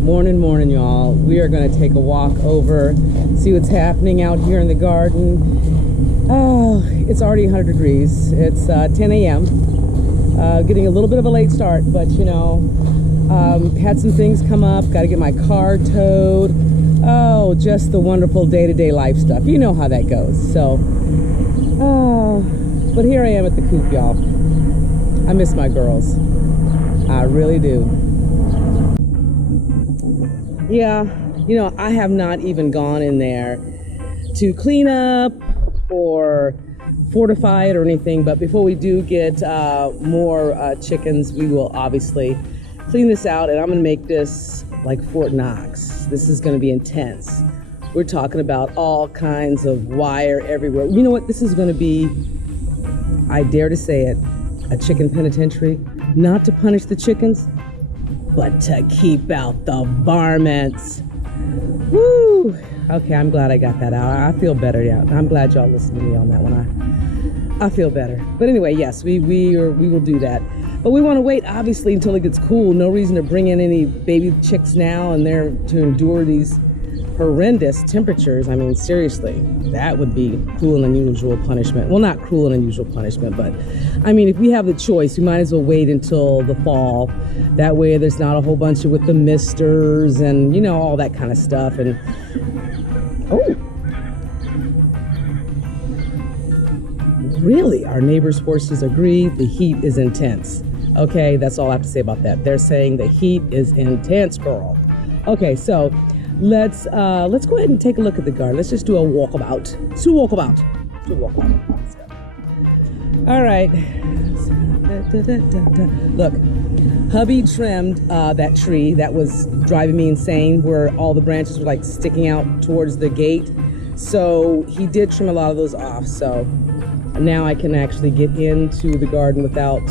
Morning, y'all. We are going to take a walk over, see what's happening out here in the garden. Oh, it's already 100 degrees. It's 10 a.m. Getting a little bit of a late start, but you know, had some things come up. Got to get my car towed. Oh, just the wonderful day-to-day life stuff. You know how that goes. So, but here I am at the Coop, y'all. I miss my girls. I really do. Yeah, you know, I have not even gone in there to clean up or fortify it or anything, but before we do get more chickens, we will obviously clean this out, and I'm gonna make this like Fort Knox. This is gonna be intense. We're talking about all kinds of wire everywhere. You know what? This is gonna be, I dare to say it, a chicken penitentiary. Not to punish the chickens, but to keep out the varmints. Woo! Okay, I'm glad I got that out. I feel better, yeah. I'm glad y'all listened to me on that one. I feel better. But anyway, yes, we will do that. But we want to wait, obviously, until it gets cool. No reason to bring in any baby chicks now and there to endure these horrendous temperatures. I mean, seriously, that would be cruel and unusual punishment. Well, not cruel and unusual punishment, but I mean, if we have the choice, we might as well wait until the fall. That way there's not a whole bunch of with the misters and, you know, all that kind of stuff. And oh, really? Our neighbors' horses agree the heat is intense. Okay, that's all I have to say about that. They're saying the heat is intense, girl. Okay, so let's go ahead and take a look at the garden. Let's just do a walkabout. Let's do a walkabout. Let's go. All right. Look, hubby trimmed that tree that was driving me insane, where all the branches were like sticking out towards the gate. So he did trim a lot of those off. So now I can actually get into the garden without,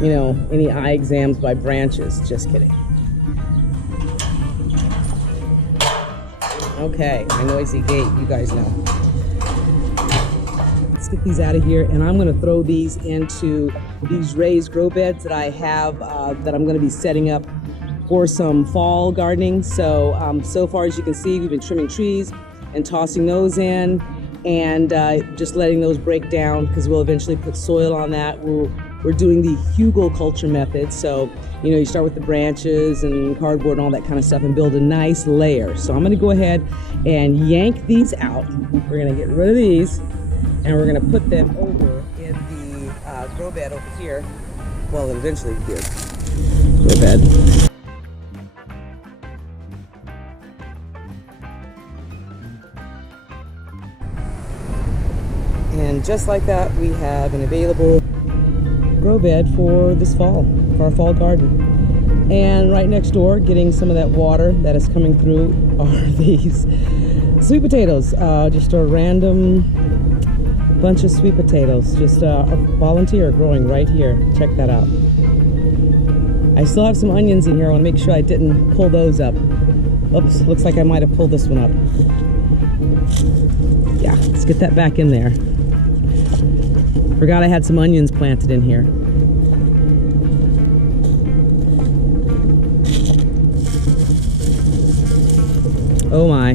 you know, any eye exams by branches. Just kidding. Okay, my noisy gate, you guys know. Let's get these out of here, and I'm gonna throw these into these raised grow beds that I have that I'm gonna be setting up for some fall gardening. So, so far as you can see, we've been trimming trees and tossing those in and just letting those break down, because we'll eventually put soil on that. We're doing the hugelkultur method. So, you know, you start with the branches and cardboard and all that kind of stuff and build a nice layer. So I'm gonna go ahead and yank these out. We're gonna get rid of these and we're gonna put them over in the grow bed over here. Well, eventually here, grow bed. And just like that, we have an available grow bed for this fall, for our fall garden. And right next door, getting some of that water that is coming through, are these sweet potatoes. Just a random bunch of sweet potatoes. Just a volunteer growing right here. Check that out. I still have some onions in here. I want to make sure I didn't pull those up. Oops, looks like I might have pulled this one up. Yeah, let's get that back in there. Forgot I had some onions planted in here. Oh my.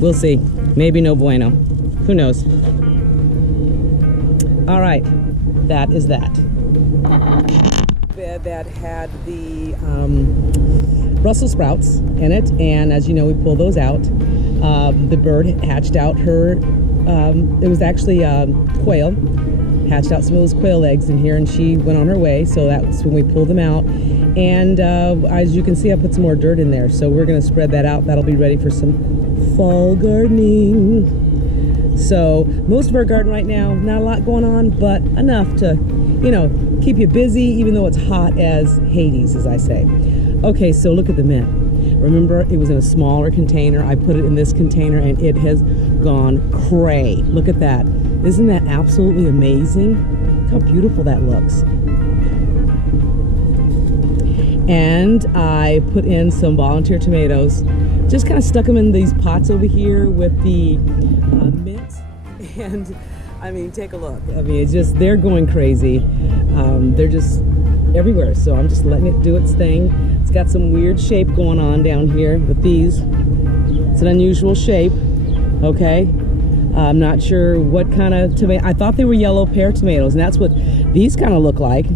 We'll see. Maybe no bueno. Who knows? All right. That is that. Bed that had the Brussels sprouts in it, and as you know, we pulled those out. The bird hatched out her. It was actually quail. Hatched out some of those quail eggs in here, and she went on her way. So that's when we pulled them out. And as you can see, I put some more dirt in there. So we're going to spread that out. That'll be ready for some fall gardening. So most of our garden right now, not a lot going on, but enough to, you know, keep you busy, even though it's hot as Hades, as I say. Okay, so look at the mint. Remember, it was in a smaller container. I put it in this container and it has gone cray. Look at that. Isn't that absolutely amazing? Look how beautiful that looks. And I put in some volunteer tomatoes. Just kind of stuck them in these pots over here with the mint. And I mean, take a look. I mean, it's just, they're going crazy. They're just everywhere. So I'm just letting it do its thing. It's got some weird shape going on down here with these. It's an unusual shape, okay? I'm not sure what kind of tomato. I thought they were yellow pear tomatoes, and that's what these kind of look like.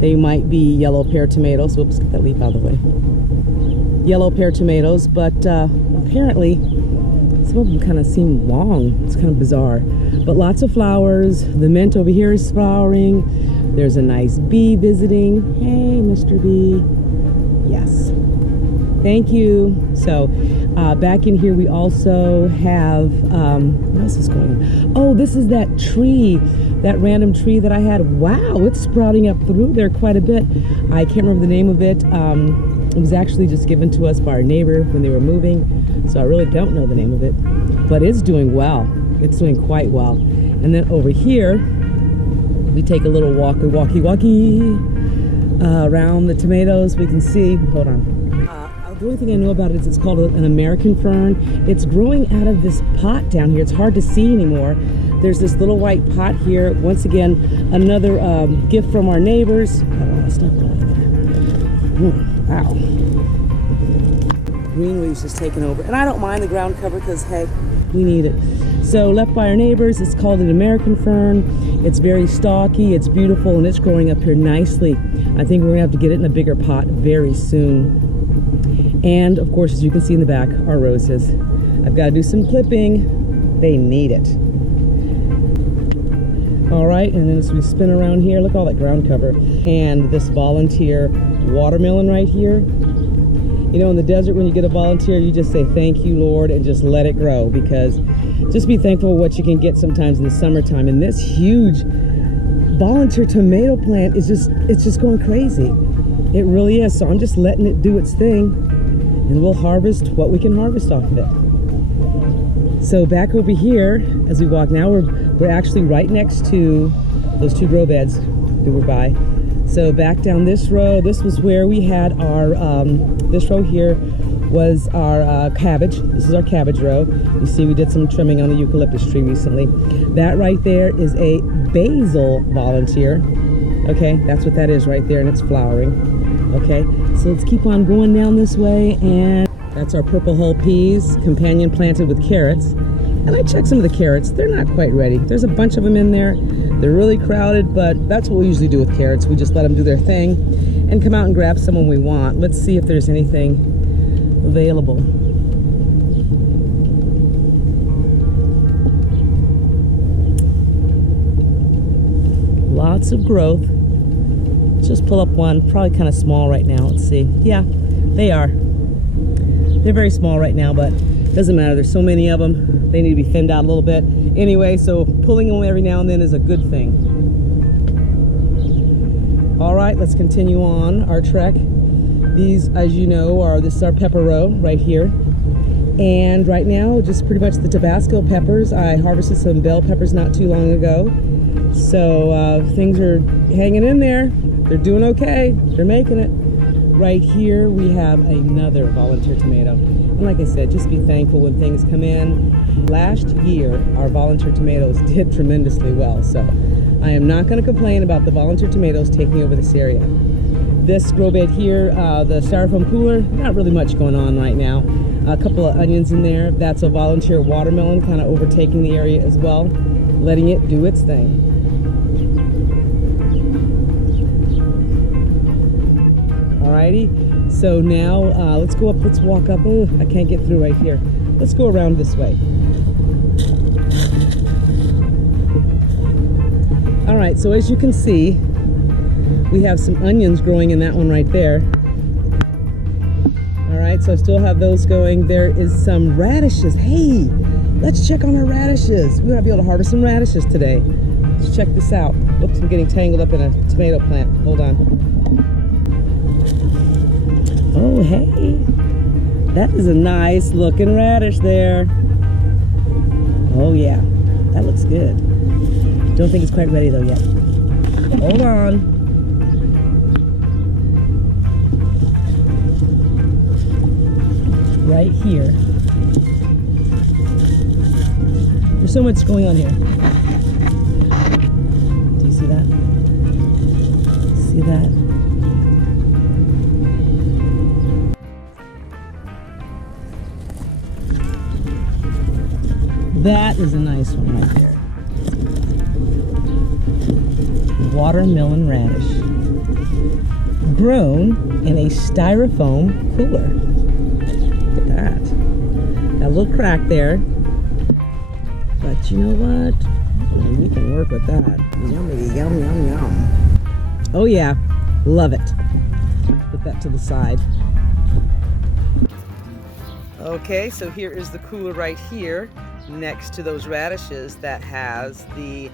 They might be yellow pear tomatoes. Whoops, get that leaf out of the way. Yellow pear tomatoes, but apparently some of them kind of seem long. It's kind of bizarre. But lots of flowers. The mint over here is flowering. There's a nice bee visiting. Hey, Mr. Bee. Yes. Thank you. So back in here we also have, what else is going on? Oh, this is that tree, that random tree that I had. Wow, it's sprouting up through there quite a bit. I can't remember the name of it. It was actually just given to us by our neighbor when they were moving, so I really don't know the name of it, but it's doing well. It's doing quite well. And then over here, we take a little walkie around the tomatoes. We can see, hold on. The only thing I know about it is it's called an American fern. It's growing out of this pot down here. It's hard to see anymore. There's this little white pot here. Once again, another gift from our neighbors. Stop going there. Wow. Green leaves just taking over. And I don't mind the ground cover because, hey, we need it. So left by our neighbors, it's called an American fern. It's very stalky, it's beautiful, and it's growing up here nicely. I think we're gonna have to get it in a bigger pot very soon. And of course, as you can see in the back, our roses. I've got to do some clipping. They need it. All right, and then as we spin around here, look at all that ground cover. And this volunteer watermelon right here. You know, in the desert, when you get a volunteer, you just say, thank you, Lord, and just let it grow, because just be thankful for what you can get sometimes in the summertime. And this huge volunteer tomato plant is it's just going crazy. It really is. So I'm just letting it do its thing, and we'll harvest what we can harvest off of it. So back over here, as we walk now, we're actually right next to those two grow beds that we're by. So back down this row, this was where we had our, this row here was our cabbage. This is our cabbage row. You see we did some trimming on the eucalyptus tree recently. That right there is a basil volunteer. Okay, that's what that is right there, and it's flowering. Okay, so let's keep on going down this way, and that's our purple hull peas, companion planted with carrots. And I checked some of the carrots. They're not quite ready. There's a bunch of them in there. They're really crowded, but that's what we usually do with carrots. We just let them do their thing and come out and grab some when we want. Let's see if there's anything available. Lots of growth. Let's just pull up one, probably kind of small right now. Let's see. Yeah, they are. They're very small right now, but it doesn't matter. There's so many of them. They need to be thinned out a little bit. Anyway, so pulling them every now and then is a good thing. All right, let's continue on our trek. These, as you know, this is our pepper row right here. And right now, just pretty much the Tabasco peppers. I harvested some bell peppers not too long ago. So things are hanging in there. They're doing okay. They're making it. Right here, we have another volunteer tomato. And like I said, just be thankful when things come in. Last year, our volunteer tomatoes did tremendously well. So I am not going to complain about the volunteer tomatoes taking over this area. This grow bed here, the styrofoam cooler, not really much going on right now. A couple of onions in there. That's a volunteer watermelon kind of overtaking the area as well, letting it do its thing. Alrighty, so now let's go up, let's walk up. Oh, I can't get through right here. Let's go around this way. Alright, so as you can see, we have some onions growing in that one right there. Alright, so I still have those going. There is some radishes. Hey, let's check on our radishes. We're gonna be able to harvest some radishes today. Let's check this out. Oops, I'm getting tangled up in a tomato plant. Hold on. Oh, hey, that is a nice looking radish there. Oh yeah, that looks good. Don't think it's quite ready though yet. Hold on. Right here. There's so much going on here. Do you see that? See that? That is a nice one right there. Watermelon radish. Grown in a styrofoam cooler. Look at that. Got a little crack there. But you know what? We can work with that. Yummy, yum, yum, yum. Oh yeah, love it. Put that to the side. Okay, so here is the cooler right here next to those radishes that has the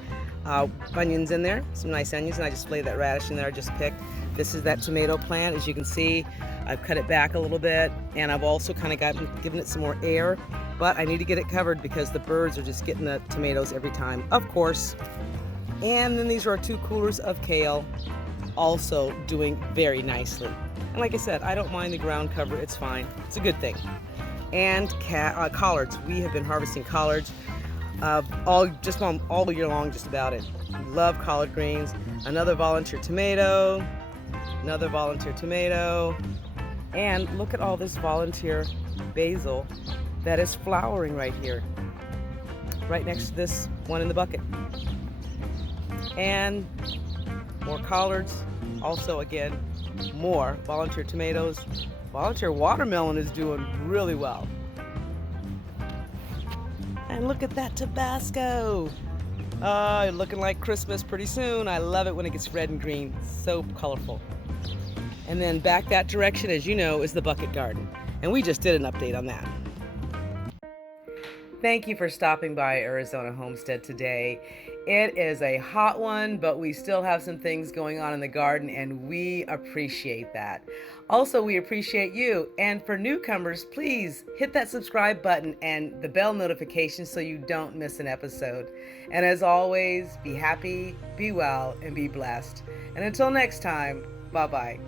onions in there, some nice onions, and I just flayed that radish in there I just picked. This is that tomato plant. As you can see, I've cut it back a little bit, and I've also kind of given it some more air, but I need to get it covered because the birds are just getting the tomatoes every time, of course. And then these are our 2 coolers of kale, also doing very nicely. And like I said, I don't mind the ground cover, it's fine, it's a good thing. And collards. We have been harvesting collards all year long, just about it. Love collard greens. Another volunteer tomato, another volunteer tomato, and look at all this volunteer basil that is flowering right here, right next to this one in the bucket. And more collards, also again, more volunteer tomatoes. Volunteer watermelon is doing really well. And look at that Tabasco. Looking like Christmas pretty soon. I love it when it gets red and green. So colorful. And then back that direction, as you know, is the bucket garden. And we just did an update on that. Thank you for stopping by Arizona Homestead today. It is a hot one, but we still have some things going on in the garden, and we appreciate that. Also, we appreciate you. And for newcomers, please hit that subscribe button and the bell notification so you don't miss an episode. And as always, be happy, be well, and be blessed. And until next time, bye-bye.